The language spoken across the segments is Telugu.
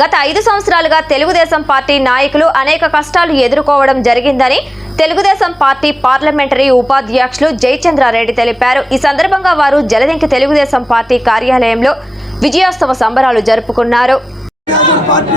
గత ఐదు సంవత్సరాలుగా తెలుగుదేశం పార్టీ నాయకులు అనేక కష్టాలు ఎదుర్కోవడం జరిగిందని తెలుగుదేశం పార్టీ పార్లమెంటరీ ఉపాధ్యక్షులు జయచంద్రారెడ్డి తెలిపారు. ఈ సందర్భంగా వారు జలదింకి తెలుగుదేశం పార్టీ కార్యాలయంలో విజయోత్సవ సంబరాలు జరుపుకున్నారు. పార్టీ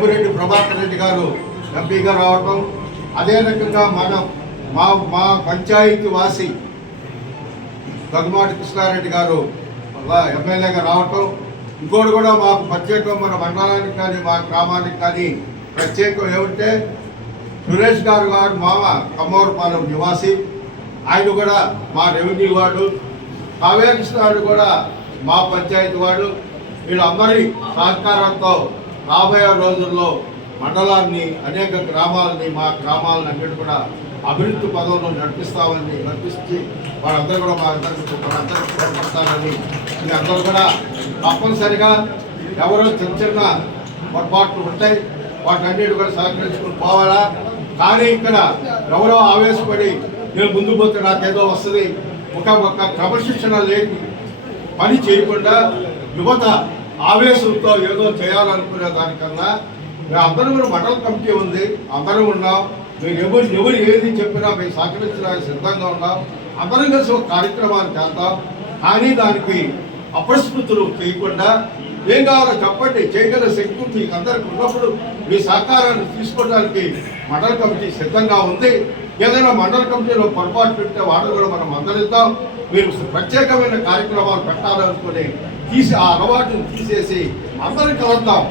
వేమిరెడ్డి ప్రభాకర్ రెడ్డి గారు ఎంపీగా రావటం అదే రకంగా మన మా మా పంచాయతీ వాసి దగ్గుమాటి కృష్ణారెడ్డి గారు అలా ఎమ్మెల్యేగా రావటం. ఇంకోటి కూడా మాకు ప్రత్యేకం మన మండలానికి కానీ మా గ్రామానికి కానీ ప్రత్యేకం ఏమంటే సురేష్ గారు గారు మామ కమ్మోరపాలెం నివాసి. ఆయన కూడా మా రెవెన్యూ వాడు కావ్య కృష్ణారెడ్డి కూడా మా పంచాయతీ వాడు వీళ్ళందరి సహకారంతో రాబోయే రోజుల్లో మండలాన్ని అనేక గ్రామాలని మా గ్రామాలను అన్నిటి కూడా అభివృద్ధి పదంలో నడిపిస్తామని నడిపిస్తే వాళ్ళందరూ కూడా మా అందరికీ మనందరికీ తోడ్పడతారని మీ అందరూ కూడా తప్పనిసరిగా ఎవరో చిన్న చిన్న పొరపాట్లు ఉంటాయి వాటన్నిటి కూడా సహకరించుకుని పోవాలా? కానీ ఇక్కడ ఎవరో ఆవేశపడి నేను ముందు పోతే నాకేదో వస్తుంది. ఒక ఒక క్రమశిక్షణ లేని పని చేయకుండా యువత ఆవేశంతో ఏదో చేయాలనుకునే దానికన్నా మేము అందరం కూడా మండల కమిటీ ఉంది అందరం ఉన్నాం. మీరు ఎవరు ఎవరు ఏది చెప్పినా మేము సహకరించడానికి సిద్ధంగా ఉన్నాం. అందరం కలిసి ఒక కార్యక్రమాన్ని చేద్దాం. కానీ దానికి అపస్మృతులు చేయకుండా ఏం కావాలో చెప్పండి చేయగల శక్తి మీకు అందరికి ఉన్నప్పుడు మీ సహకారాన్ని తీసుకోవడానికి మండల కమిటీ సిద్ధంగా ఉంది. ఏదైనా మండల కమిటీలో పొరపాటు పెట్టే వాళ్ళు కూడా మనం అందరిద్దాం. మీరు ప్రత్యేకమైన కార్యక్రమాలు పెట్టాలనుకుని తీసి ఆ అలవాటును తీసేసి అందరం కలుద్దాం.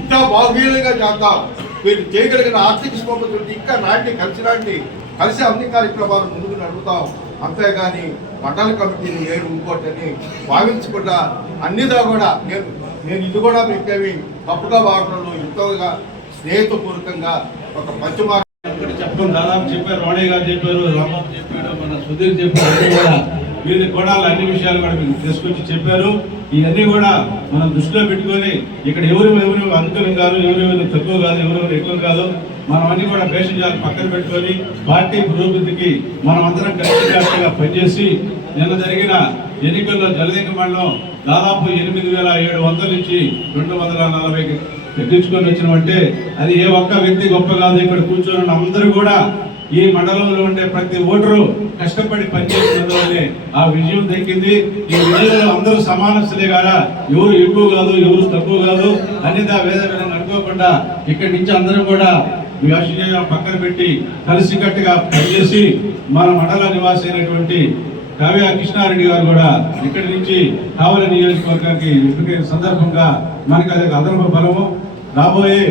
ఇంకా బాగుగా చేద్దాం. మీరు చేయగలిగిన ఆర్థిక స్తోమత ఇంకా నాటి కలిసి నాటి కలిసి అన్ని కార్యక్రమాలు ముందుకు నడుపుతాం. అంతేగాని మండల కమిటీని ఏడు ఇంకోటని భావించకుండా అన్నిదా కూడా నేను నేను ఇది కూడా మీకేమి తప్పుగా వాడడంలో ఎంతోగా స్నేహితపూర్వకంగా ఒక మంచి ఒకటి చెప్పడం దాదాపు చెప్పారు రోణయ్య గారు చెప్పారు రాంబాబు చెప్పాడు మన సుధీర్ చెప్పారు కూడా. వీళ్ళు కూడా అన్ని విషయాలు కూడా మీరు తీసుకొచ్చి చెప్పారు. ఇవన్నీ కూడా మనం దృష్టిలో పెట్టుకొని ఇక్కడ ఎవరు ఎవరు అనుకూలం కాదు ఎవరు ఎవరు తక్కువ కాదు ఎవరు ఎవరు ఎక్కువ కాదు మనం అన్ని కూడా పేషెంట్ పక్కన పెట్టుకొని పార్టీ పురోభివృద్ధికి మనం అందరం కలిసికట్టుగా పనిచేసి నిన్న జరిగిన ఎన్నికల్లో జలదింగ మండలం దాదాపు ఎనిమిది వేల ఏడు వందల నుంచి రెండు వందల నలభైకి ఎక్కించుకొని వచ్చినామంటే అది ఏ ఒక్క వ్యక్తి గొప్ప కాదు. ఇక్కడ కూర్చొని ఉన్న అందరూ కూడా ఈ మండలంలో ఉండే ప్రతి ఓటరు కష్టపడి పనిచేసినందువల్లే ఆ విజయం దక్కింది. ఈ విజయంలో అందరూ సమానస్తులే కాదా? ఎవరు ఎక్కువ కాదు ఎవరు తక్కువ కాదు అన్నిదా వేద విధంగా అనుకోకుండా ఇక్కడి నుంచి అందరూ కూడా వ్యవసాయ పక్కన పెట్టి కలిసికట్టుగా పనిచేసి మన మండల నివాసి అయినటువంటి కావ్య కృష్ణారెడ్డి గారు కూడా ఇక్కడి నుంచి కావలి నియోజకవర్గానికి ఎంపికైన సందర్భంగా మనకి అది అదనపు బలము. రాబోయే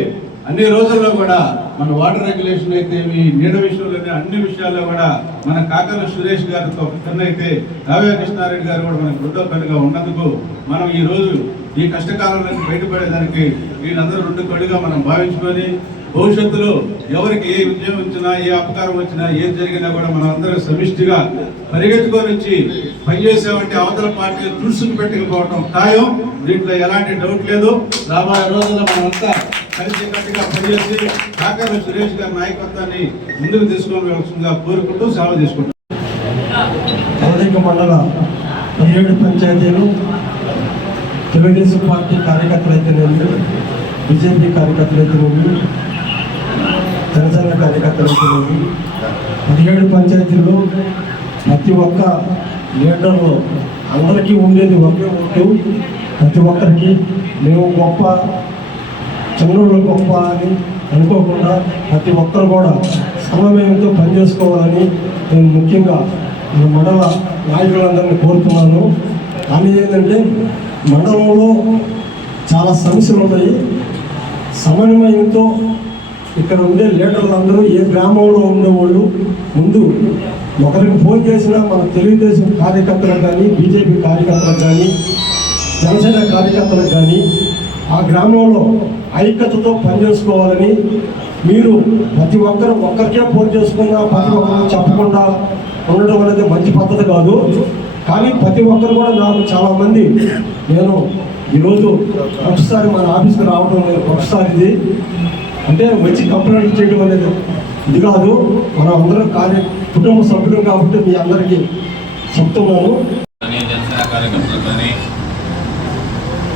అన్ని రోజుల్లో కూడా మన వాటర్ రెగ్యులేషన్ అయితే మీ నీడ విషయంలోనే అన్ని విషయాల్లో కూడా మన కాకల సురేష్ గారితో అయితే కావ్య కృష్ణారెడ్డి గారు కూడా మనకు వృద్ధపనిగా ఉన్నందుకు మనం ఈ రోజు ఈ కష్టకాలంలో బయటపడేదానికి వీళ్ళందరూ రెండు కడుగా మనం భావించుకొని భవిష్యత్తులో ఎవరికి ఏ విజయం వచ్చినా ఏ అపకారం వచ్చినా ఏం జరిగినా కూడా మనం అందరం సమిష్టిగా పరిగెత్తుకొని వచ్చి పనిచేసామంటే అవతల పార్టీ తుడుసుకు పెట్టకపోవడం ఖాయం. దీంట్లో ఎలాంటి డౌట్ లేదు. రాబోయే రోజుల్లో మనమంతా కలిసికట్టుగా పనిచేసి కాకర్ల సురేష్ గారి నాయకత్వాన్ని ముందుకు తీసుకోవాల్సిందిగా కోరుకుంటూ సెలవు తీసుకుంటాం జలదింగ మండల పదిహేడు పంచాయతీలు తెలుగుదేశం పార్టీ కార్యకర్తలు అయితేనేమి బీజేపీ కార్యకర్తలు అయితేనేమి జనసేన కార్యకర్తలు అయితేనేమి పదిహేడు పంచాయతీల్లో ప్రతి ఒక్క లీడర్లు అందరికీ ఉండేది ఒకే ఓటు. ప్రతి ఒక్కరికి మేము గొప్ప చంద్రుడు గొప్ప అని అనుకోకుండా ప్రతి ఒక్కరు కూడా సమన్వయంతో పనిచేసుకోవాలని నేను ముఖ్యంగా మండల నాయకులందరినీ కోరుతున్నాను. కానీ ఏంటంటే మండలంలో చాలా సమస్యలు ఉన్నాయి సమన్వయంతో ఇక్కడ ఉండే లీడర్లందరూ ఏ గ్రామంలో ఉండేవాళ్ళు ముందు ఒకరికి ఫోన్ చేసినా మన తెలుగుదేశం కార్యకర్తలకు కానీ బీజేపీ కార్యకర్తలకు కానీ జనసేన కార్యకర్తలకు కానీ ఆ గ్రామంలో ఐక్యతతో పనిచేసుకోవాలని మీరు ప్రతి ఒక్కరు ఒక్కరికే ఫోన్ చేసుకున్నా ప్రతి ఒక్కరు చెప్పకుండా ఉండడం అనేది మంచి పద్ధతి కాదు. కానీ ప్రతి ఒక్కరు కూడా నాకు చాలామంది నేను ఈరోజు ఒకసారి మన ఆఫీస్కి రావడం ఒకసారి ఇది. అంటే వచ్చి కంప్లైంట్ చేయడం అనేది ఇది కాదు. మనం అందరం కార్య కుటుంబ సభ్యులు కాబట్టి మీ అందరికీ చెప్తున్నాను. జనసేన కార్యకర్తలు కానీ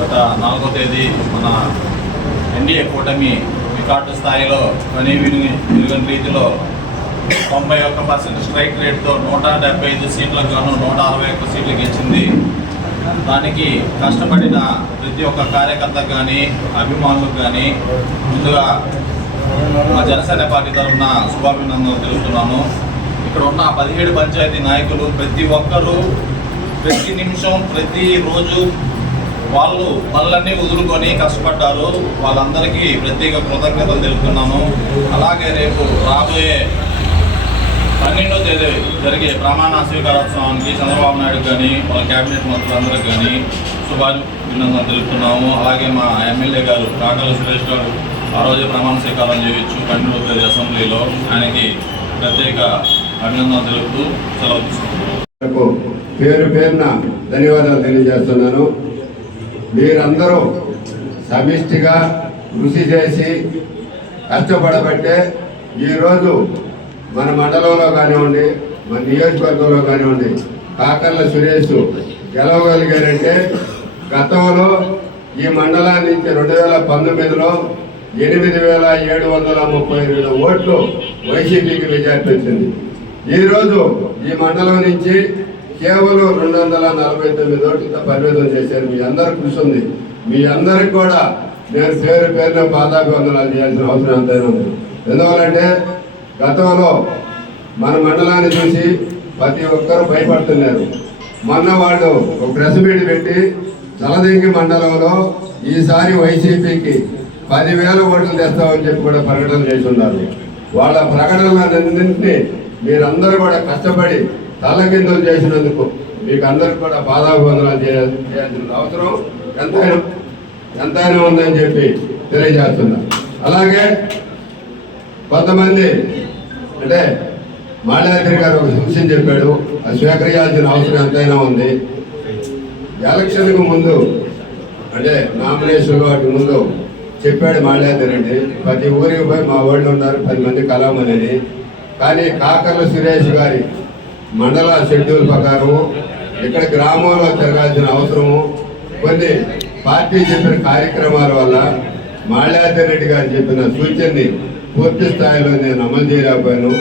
గత నాలుగో తేదీ మన ఎన్డీఏ కూటమి రికార్డు స్థాయిలో పని విని విరుగని రీతిలో తొంభై ఒక్క పర్సెంట్ స్ట్రైక్ రేట్తో నూట డెబ్బై ఐదు సీట్లకు గాను నూట అరవై ఒక్క సీట్లు గెలిచింది. దానికి కష్టపడిన ప్రతి ఒక్క కార్యకర్తకు కానీ అభిమానులకు కానీ ముందుగా మా జనసేన పార్టీ తరఫున శుభాభినందనలు తెలుపుతున్నాను. ఇక్కడ ఉన్న పదిహేడు పంచాయతీ నాయకులు ప్రతి ఒక్కరూ ప్రతి నిమిషం ప్రతి రోజు వాళ్ళు పనులన్నీ వదులుకొని కష్టపడ్డారు. వాళ్ళందరికీ ప్రత్యేక కృతజ్ఞతలు తెలుపుతున్నాము. అలాగే రేపు రాబోయే పన్నెండో తేదీ జరిగే ప్రమాణ స్వీకారోత్సవానికి చంద్రబాబు నాయుడు కానీ వాళ్ళ కేబినెట్ మంత్రులందరికీ కానీ శుభాభినందనలు తెలుపుతున్నాము. అలాగే మా ఎమ్మెల్యే గారు కాకల సురేష్ గారు ఆ రోజు ప్రమాణ స్వీకారం చేయొచ్చు పన్నెండో తేదీ అసెంబ్లీలో. ఆయనకి ప్రత్యేక అభినందనలు తెలుపుతూ సెలవు తీసుకుంటున్నాను పేరు పేరున ధన్యవాదాలు తెలియజేస్తున్నాను. మీరందరూ సమిష్టిగా కృషి చేసి కష్టపడబట్టే ఈరోజు మన మండలంలో కానివ్వండి మన నియోజకవర్గంలో కానివ్వండి కాకర్ల సురేష్ గెలవగలిగారంటే గతంలో ఈ మండలాన్ని నుంచి రెండు వేల పంతొమ్మిదిలో ఎనిమిది వేల ఏడు వందల ముప్పై ఎనిమిది ఓట్లు వైసీపీకి మెజార్టీ వచ్చింది ఈరోజు ఈ మండలం నుంచి కేవలం రెండు వందల నలభై తొమ్మిది ఓట్లతో పరిమితం చేశారు. మీ అందరి కృషి ఉంది మీ అందరికి కూడా నేను పేరు పేరున పాదాభివందనాలు చేయాల్సిన అవసరం ఎంతైనా ఉంది. ఎందువల్లంటే గతంలో మన మండలాన్ని చూసి ప్రతి ఒక్కరూ భయపడుతున్నారు. మొన్న వాళ్ళు ఒక ప్రెస్ మీట్ పెట్టి జలదింగి మండలంలో ఈసారి వైసీపీకి పదివేల ఓట్లు తెస్తామని చెప్పి కూడా ప్రకటన చేసి ఉన్నారు. వాళ్ళ ప్రకటనలన్నింటినీ మీరందరూ కూడా కష్టపడి తలకిందులు చేసినందుకు మీకు అందరికి కూడా బాధాబంధనాలు చేయాల్సిన అవసరం ఎంతైనా ఎంతైనా ఉందని చెప్పి తెలియజేస్తున్నా. అలాగే కొంతమంది అంటే మాల్యాద్రి గారు ఒక సమస్య చెప్పాడు. అది స్వీకరించాల్సిన అవసరం ఎంతైనా ఉంది. ఎలక్షన్కు ముందు అంటే నామినేషన్ వాటి ముందు చెప్పాడు మాల్యాద్రి అండి. ప్రతి ఊరికి పోయి మా వాళ్ళు ఉన్నారు పది మంది కలవమని కానీ కాకర్ల సురేష్ గారి మండల షెడ్యూల్ ప్రకారం ఇక్కడ గ్రామంలో జరగాల్సిన అవసరము కొన్ని పార్టీ చెప్పిన కార్యక్రమాల వల్ల మాల్యాద్రి రెడ్డి గారు చెప్పిన సూచనని పూర్తి స్థాయిలో నేను అమలు చేయలేకపోయాను.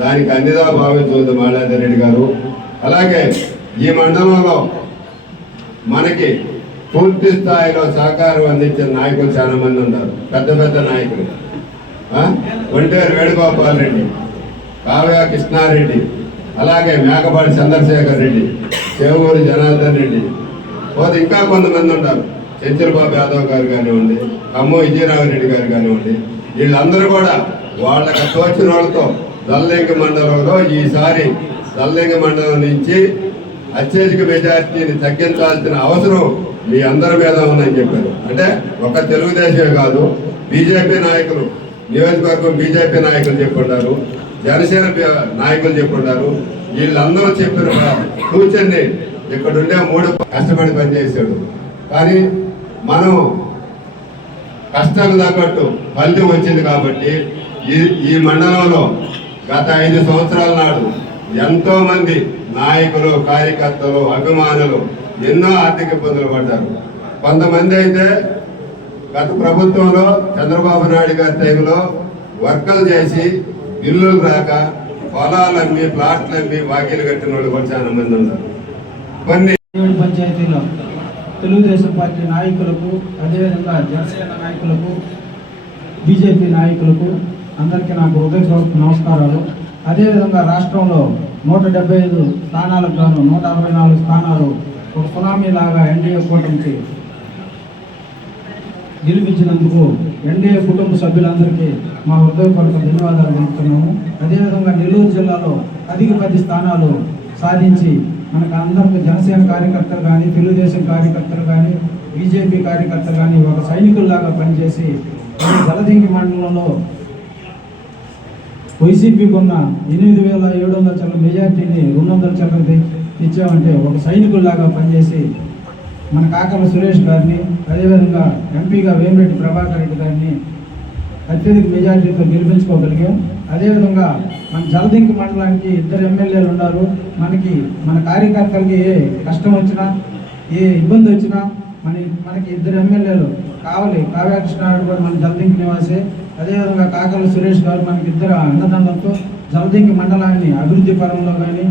దానికి అన్నిదా భావించవద్దు మాల్యాద్రి రెడ్డి గారు. అలాగే ఈ మండలంలో మనకి పూర్తి స్థాయిలో సహకారం అందించిన నాయకులు చాలా మంది ఉన్నారు. పెద్ద పెద్ద నాయకులు. ఒంటేరు వేణుగోపాల్ రెడ్డి కావ్య కృష్ణారెడ్డి అలాగే మేకపాటి చంద్రశేఖర్ రెడ్డి చేవూరు జనార్దన్ రెడ్డి. పోతే ఇంకా కొంతమంది ఉంటారు. చెంచలబాబు యాదవ్ గారు కానివ్వండి అమ్మో విజయరామరెడ్డి గారు కానివ్వండి వీళ్ళందరూ కూడా వాళ్ళకి తోచిన వాళ్ళతో దల్లింగ మండలంలో ఈసారి దల్లింగ మండలం నుంచి అత్యధిక మెజార్టీని తగ్గించాల్సిన అవసరం మీ అందరి మీద ఉందని చెప్పారు. అంటే ఒక తెలుగుదేశమే కాదు బీజేపీ నాయకులు నియోజకవర్గం బీజేపీ నాయకులు చెప్పుంటారు. జనసేన నాయకులు చెప్పున్నారు వీళ్ళందరూ చెప్పిన కూర్చొని ఇక్కడ ఉండే మూడు కష్టపడి పనిచేశాడు. కానీ మనం కష్టాలు తగ్గట్టు ఫలితం వచ్చింది కాబట్టి ఈ ఈ మండలంలో గత ఐదు సంవత్సరాల నాడు ఎంతో మంది నాయకులు కార్యకర్తలు అభిమానులు ఎన్నో ఆర్థిక ఇబ్బందులు పడ్డారు. కొంతమంది అయితే గత ప్రభుత్వంలో చంద్రబాబు నాయుడు గారి టైంలో వర్కలు చేసి ఇల్లులు రాక పొలాలన్నీ ప్లాట్లన్నీ వాకిలు కట్టిన వాళ్ళు కూడా చాలా మంది ఉన్నారు. కొన్ని ఏడు పంచాయతీలో తెలుగుదేశం పార్టీ నాయకులకు అదేవిధంగా జనసేన నాయకులకు బీజేపీ నాయకులకు అందరికీ నాకు హృదయపూర్వక నమస్కారాలు. అదేవిధంగా రాష్ట్రంలో నూట డెబ్బై ఐదు స్థానాలకు గాను నూట అరవై నాలుగు స్థానాలు ఒక సునామీ లాగా ఎన్డీఏ కూటమికి గెలిపించినందుకు ఎన్డీఏ కుటుంబ సభ్యులందరికీ మా హృదయపూర్వక ధన్యవాదాలు తెలుపుతున్నాము. అదేవిధంగా నెల్లూరు జిల్లాలో అధిక పది స్థానాలు సాధించి మనకు అందరికీ జనసేన కార్యకర్తలు కానీ తెలుగుదేశం కార్యకర్తలు కానీ బీజేపీ కార్యకర్తలు కానీ ఒక సైనికుల్లాగా పనిచేసి ఈ జలదింగి మండలంలో వైసీపీకి ఉన్న ఎనిమిది వేల ఏడు వందల చల్ల మెజార్టీని రెండు వందల చల్లం తెచ్చామంటే ఒక సైనికుల్లాగా పనిచేసి మన కాకల సురేష్ గారిని అదేవిధంగా ఎంపీగా వేమిరెడ్డి ప్రభాకర్ రెడ్డి గారిని అత్యధిక మెజార్టీతో గెలిపించుకోగలిగాం అదేవిధంగా మన జలదింక మండలానికి ఇద్దరు ఎమ్మెల్యేలు ఉన్నారు. మనకి మన కార్యకర్తలకి ఏ కష్టం వచ్చినా ఏ ఇబ్బంది వచ్చినా మన మనకి ఇద్దరు ఎమ్మెల్యేలు కావాలి. కావ్యకృష్ణారాయణ కూడా మన జలదింక నివాసే. అదేవిధంగా కాకల సురేష్ గారు మనకి ఇద్దరు అన్నదండలతో జలదింక మండలాన్ని అభివృద్ధి పరంలో కానీ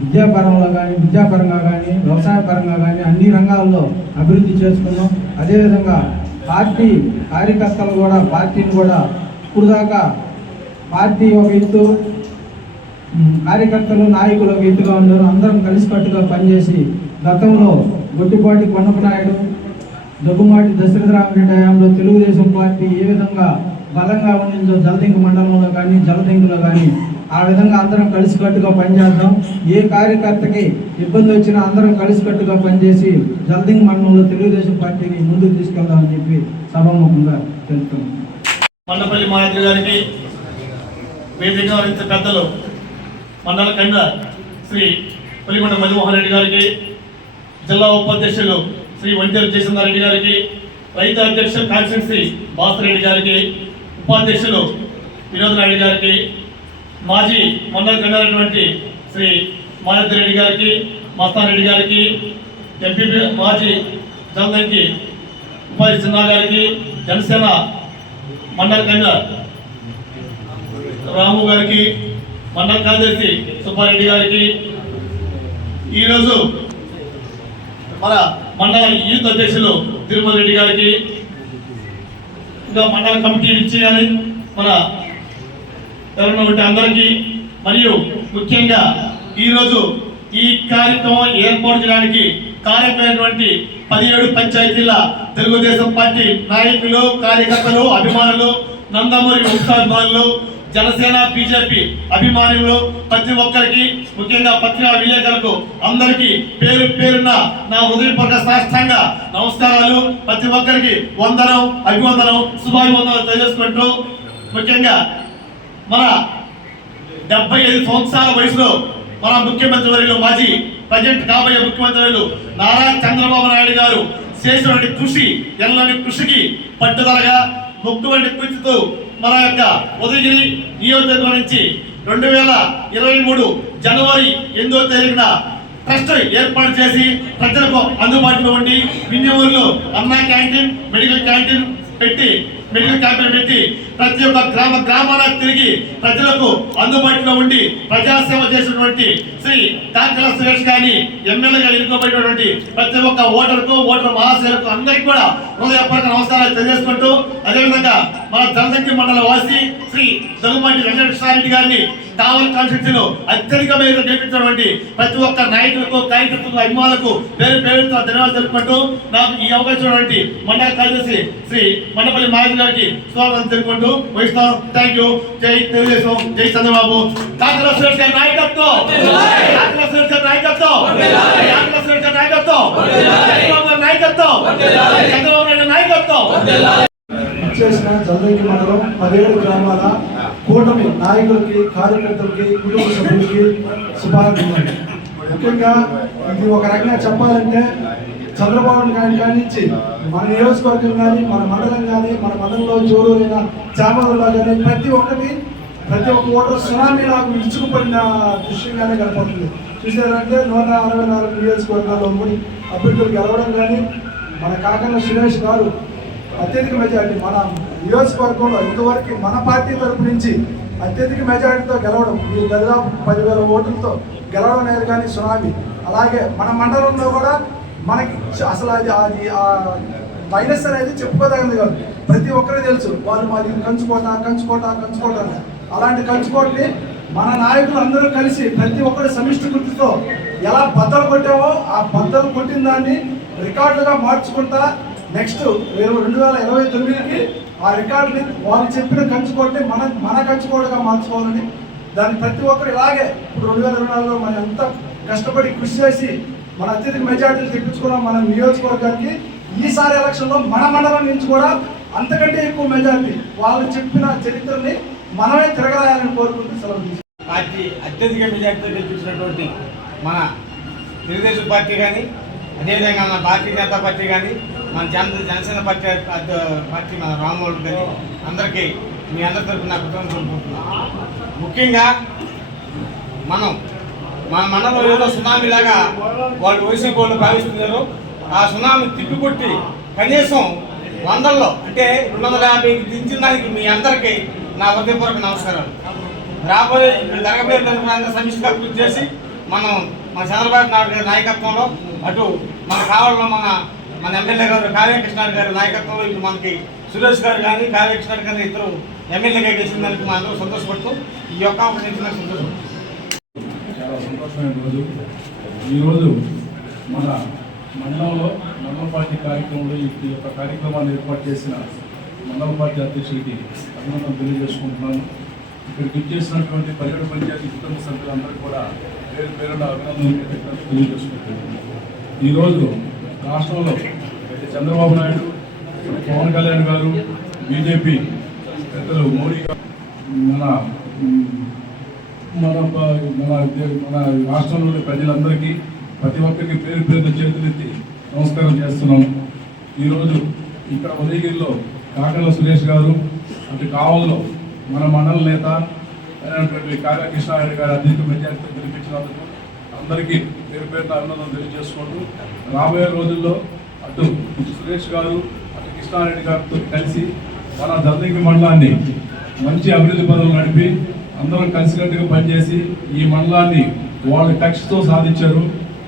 విద్యాపరంలో కానీ విద్యాపరంగా కానీ వ్యవసాయ పరంగా కానీ అన్ని రంగాల్లో అభివృద్ధి చేసుకున్నాం. అదేవిధంగా పార్టీ కార్యకర్తలు కూడా పార్టీని కూడా ఇప్పుడు దాకా పార్టీ ఒక ఎత్తు కార్యకర్తలు నాయకులు ఒక ఎత్తుగా ఉన్నారు. అందరం కలిసికట్టుగా పనిచేసి గతంలో గొట్టిపాటి కొండపనాయుడు దగ్గుమాటి దశరథరామరెడ్డి హయాంలో తెలుగుదేశం పార్టీ ఏ విధంగా బలంగా ఉండిందో జలదింక మండలంలో కానీ జలదింకులో కానీ ఆ విధంగా అందరం కలిసికట్టుగా పనిచేద్దాం. ఏ కార్యకర్తకి ఇబ్బంది వచ్చినా అందరం కలిసికట్టుగా పనిచేసి జల్దింగ్ మండలంలో తెలుగుదేశం పార్టీని ముందుకు తీసుకెళ్దామని చెప్పి సభాముఖంగా తెలుపుతున్నాం. మండపల్లి మాయాద్రి గారికి వేదికగా వహించే పెద్దలు మండల కండ శ్రీ పులికొండ మధుమోహన్ రెడ్డి గారికి జిల్లా ఉపాధ్యక్షులు శ్రీ వంటేరు జయచంద్రారెడ్డి గారికి రైతు అధ్యక్షులు కాన్స్టిట్యున్సీ రెడ్డి గారికి ఉపాధ్యక్షులు వినోద్ నాయుడు గారికి మాజీ మండల కన్నారటువంటి శ్రీ మాయాద్రి రెడ్డి గారికి మస్తాన్ రెడ్డి గారికి ఎంపీ మాజీ జల్దంకి ఉపాధి సిన్హా గారికి జనసేన మండల కన్నర్ రాము గారికి మండల కార్యదర్శి సుబ్బారెడ్డి గారికి. ఈరోజు మన మండల యూత్ అధ్యక్షులు తిరుమల రెడ్డి గారికి. ఇంకా మండల కమిటీ ఇచ్చి కానీ మన ఎవరైనా ఉంటే అందరికీ మరియు ముఖ్యంగా ఈరోజు ఈ కార్యక్రమం ఏర్పాటు చేయడానికి కార్యమైనటువంటి పదిహేడు పంచాయతీల తెలుగుదేశం పార్టీ నాయకులు కార్యకర్తలు అభిమానులు నందమూరి వంశాభిమానులు జనసేన బీజేపీ అభిమానులు ప్రతి ఒక్కరికి ముఖ్యంగా పత్రికా విలేకరులకు అందరికీ పేరు పేరున నా హృదయపూర్వక సాష్టాంగ నమస్కారాలు. ప్రతి ఒక్కరికి వందనం అభివందనం శుభాభివందనం తెలియజేసుకుంటూ ముఖ్యంగా మన డెబ్బై ఐదు సంవత్సరాల వయసులో మన ముఖ్యమంత్రి వర్యులు మాజీ ప్రజెంట్ కాబోయే ముఖ్యమంత్రి వర్యులు నారా చంద్రబాబు నాయుడు గారు చేసినటువంటి కృషి ఎల్లని కృషికి పట్టుదలగా ముఖ్యమంత్రి కృషితో మన యొక్క ఉదయగిరి నియోజకవర్గం నుంచి రెండు వేల ఇరవై మూడు జనవరి ఎనిమిదో తేదీన ట్రస్ట్ ఏర్పాటు చేసి ప్రజలకు అందుబాటులో ఉండి వినియోగంలో అన్నా క్యాంటీన్ మెడికల్ క్యాంటీన్ పెట్టి మెడికల్ క్యాంపెయిన్ పెట్టి ప్రతి ఒక్క గ్రామ గ్రామాల తిరిగి ప్రజలకు అందుబాటులో ఉండి ప్రజాసేవ చేసినటువంటి శ్రీ కాకల సురేష్ గారిని ఎమ్మెల్యేగా ఎన్నుకోబడినటువంటి ప్రతి ఒక్క ఓటర్కు ఓటర్ మహాశయులకు అందరికీ కూడా హృదయపూర్వక నమస్కారాలు తెలియజేసుకుంటూ అదేవిధంగా మన జనశక్తి మండల వాసి శ్రీ దగ్గుమంటి వెంకటకృష్ణారెడ్డి గారిని కావల్ కాన్స్టిట్యూన్సీలో అత్యధిక మేరకు గెలిపించినటువంటి ప్రతి ఒక్క నాయకులకు కార్యకర్తలకు అభిమానులకు పేరు పేరుతో ధన్యవాదాలు తెలుపుకుంటూ నాకు ఈ అవకాశం మండల కార్యదర్శి శ్రీ మండపల్లి మహేష్ గారికి స్వాగతం తెలుపుకుంటూ వహిస్తాం థ్యాంక్ యూ జై తెలుగుదేశం జై చంద్రబాబు కాకర సురేష్ గారి నాయకత్వం కాకర సురేష్ గారి నాయకత్వం కాకర సురేష్ గారి నాయకత్వం చంద్రబాబు గారి నాయకత్వం చంద్రబాబు నాయుడు నాయకత్వం చేసిన జల్దంకి మండలం పదిహేడు గ్రామాల కూటమి నాయకులకి కార్యకర్తలకి కుటుంబ సభ్యులకి శుభాకాంక్షలు. ముఖ్యంగా ఇది ఒక రకంగా చెప్పాలంటే చంద్రబాబు నాయుడు కానించి మన నియోజకవర్గం కానీ మన మండలం కానీ మన మండలంలో జోరూరైన చామలలో కానీ ప్రతి ఒక్కటి ప్రతి ఒక్క ఓటర్ సునామీ నాకు విరుచుకుపడిన దృశ్యంగానే కనపడుతుంది. చూసారంటే నూట అరవై నాలుగు నియోజకవర్గాల్లో మూడు అభ్యర్థులు గెలవడం కానీ మన కాకన్న సురేష్ గారు అత్యధిక మెజారిటీ మన నియోజకవర్గంలో ఇంతవరకు మన పార్టీ తరపు నుంచి అత్యధిక మెజారిటీతో గెలవడం ఈ దాదాపు పదివేల ఓట్లతో గెలవడం అనేది కానీ సునామీ. అలాగే మన మండలంలో కూడా మనకి అసలు అది అది ఆ వైరస్ అనేది చెప్పుకోదగింది కాదు ప్రతి ఒక్కరికి తెలుసు వాళ్ళు మాది కంచుకోట కంచుకోట కంచుకోట అని. అలాంటి కంచుకోటని మన నాయకులు అందరూ కలిసి ప్రతి ఒక్కరి సమిష్టి గుర్తుతో ఎలా బద్దలు కొట్టావో ఆ బద్దలు కొట్టిన దాన్ని రికార్డులుగా మార్చుకుంటా నెక్స్ట్ రెండు వేల ఇరవై తొమ్మిదికి ఆ రికార్డుని వాళ్ళు చెప్పిన కంచుకోటని మన మన కంచుకోటగా మార్చుకోవాలని దాన్ని ప్రతి ఒక్కరు ఇలాగే ఇప్పుడు రెండు వేల ఇరవై నాలుగులో మనం ఎంత కష్టపడి కృషి చేసి మన అత్యధిక మెజార్టీలు తెప్పించుకున్నాం మన నియోజకవర్గానికి ఈసారి ఎలక్షన్లో మన మండలం నుంచి కూడా అంతకంటే ఎక్కువ మెజార్టీ వాళ్ళు చెప్పిన చరిత్రని మనమే తిరగరాయాలని కోరుకుంటూ సెలవు తీసుకుంటాం. పార్టీ అత్యధిక మెజార్టీతో గెలిపించినటువంటి మన తెలుగుదేశం పార్టీ కానీ అదేవిధంగా మన భారతీయ జనతా పార్టీ కానీ మన జన జనసేన పార్టీ పార్టీ మన రామ్మోహన్ గారి అందరికీ మీ అందరి తరఫున కుటుంబం తెలుపుకుంటున్నాం ముఖ్యంగా మనం మా మండలం ఏదో సునామీ లాగా వాళ్ళు వైసీపీ వాళ్ళు భావిస్తున్నారు. ఆ సునామీ తిప్పికొట్టి కనీసం వందల్లో అంటే రెండు వందల యాభై దించిన దానికి మీ అందరికీ నా హృదయపూర్వక నమస్కారాలు. రాబోయే ఇప్పుడు జరగబోయే సమిష్టిగా కృషి చేసి మనం మన చంద్రబాబు నాయుడు గారి నాయకత్వంలో అటు మన కావాలలో మన మన ఎమ్మెల్యే గారు కావ్యకృష్ణ గారి నాయకత్వంలో ఇప్పుడు మనకి సురేష్ గారు కానీ కావ్యకృష్ణ గారు కానీ ఇద్దరు ఎమ్మెల్యేగా గెలిచిన దానికి మా అందరూ సంతోషపడుతూ ఈ యొక్క అవకాశం ఇచ్చిన సంతోషం. సంతోషమైన రోజు. ఈరోజు మన మండలంలో మండల పార్టీ కార్యక్రమంలో ఈ యొక్క కార్యక్రమాన్ని ఏర్పాటు చేసిన మండల పార్టీ అధ్యక్షుడికి అభినందన తెలియజేసుకుంటున్నాను. ఇక్కడికి చేసినటువంటి పర్యటన పంచాయతీ కుటుంబ సభ్యులందరూ కూడా పేరు పేరున అభినందనలు తెలియజేసుకుంటున్నాను. ఈరోజు రాష్ట్రంలో చంద్రబాబు నాయుడు పవన్ కళ్యాణ్ గారు బీజేపీ పెద్దలు మోడీ గారు మన మన మన దే- మన రాష్ట్రంలోని ప్రజలందరికీ ప్రతి ఒక్కరికి పేరు పేరున చేతులెత్తి నమస్కారం చేస్తున్నాము ఈరోజు ఇక్కడ ఉదయగిరిలో కాకల సురేష్ గారు అటు కావల్లో మన మండల నేత అయినటువంటి కాగా కృష్ణారెడ్డి గారు అధిక మెజార్టీతో గెలిపించినందుకు అందరికీ పేరు పేరున అభినందనలు తెలియజేసుకుంటూ రాబోయే రోజుల్లో అటు సురేష్ గారు అటు కృష్ణారెడ్డి గారితో కలిసి మన దందికి మండలాన్ని మంచి అభివృద్ధి పనులు నడిపి అందరం కలిసికట్టుగా పనిచేసి ఈ మండలాన్ని వాళ్ళు టచ్తో సాధించారు.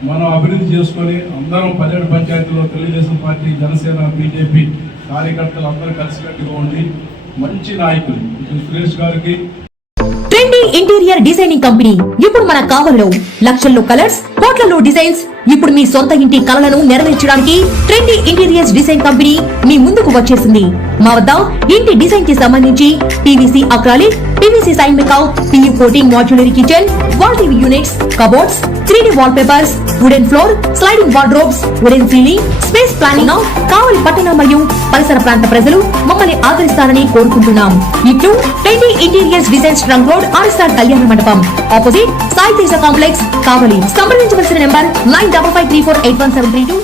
మనం అభివృద్ధి చేసుకొని అందరం పల్లెడు పంచాయతీలో తెలుగుదేశం పార్టీ జనసేన బీజేపీ కార్యకర్తలు అందరూ కలిసికట్టుగా ఉండి మంచి నాయకులు సురేష్ గారికి. ట్రెండింగ్ ఇంటీరియర్ డిజైనింగ్ కంపెనీ ఇప్పుడు మన కావలిలో లక్షల్లో కలర్స్ కోట్లలో డిజైన్స్ ఇప్పుడు మీ సొంత ఇంటి కలలను నెరవేర్చడానికి ట్రెండీ ఇంటీరియర్స్ డిజైన్ కంపెనీ మీ ముందుకు వచ్చేసింది. మా వద్ద ఇంటి డిజైన్కి సంబంధించి PVC acrylic PVC sign మేకౌట్ PU coating modular kitchen wall TV units cupboards three D wallpapers wooden floor sliding wardrobes wooden ceiling space planning Kavali పట్టణ మరియు పరిసర ప్రాంత ప్రజలు మమ్మల్ని ఆదరిస్తారని కోరుకుంటున్నాం. ఇట్లు twenty interiors designs trunk road RSR Kalyana Mandapam. Opposite Sai Teja complex Kavali. సంప్రదించవలసిన number nine double five three four eight one seven three two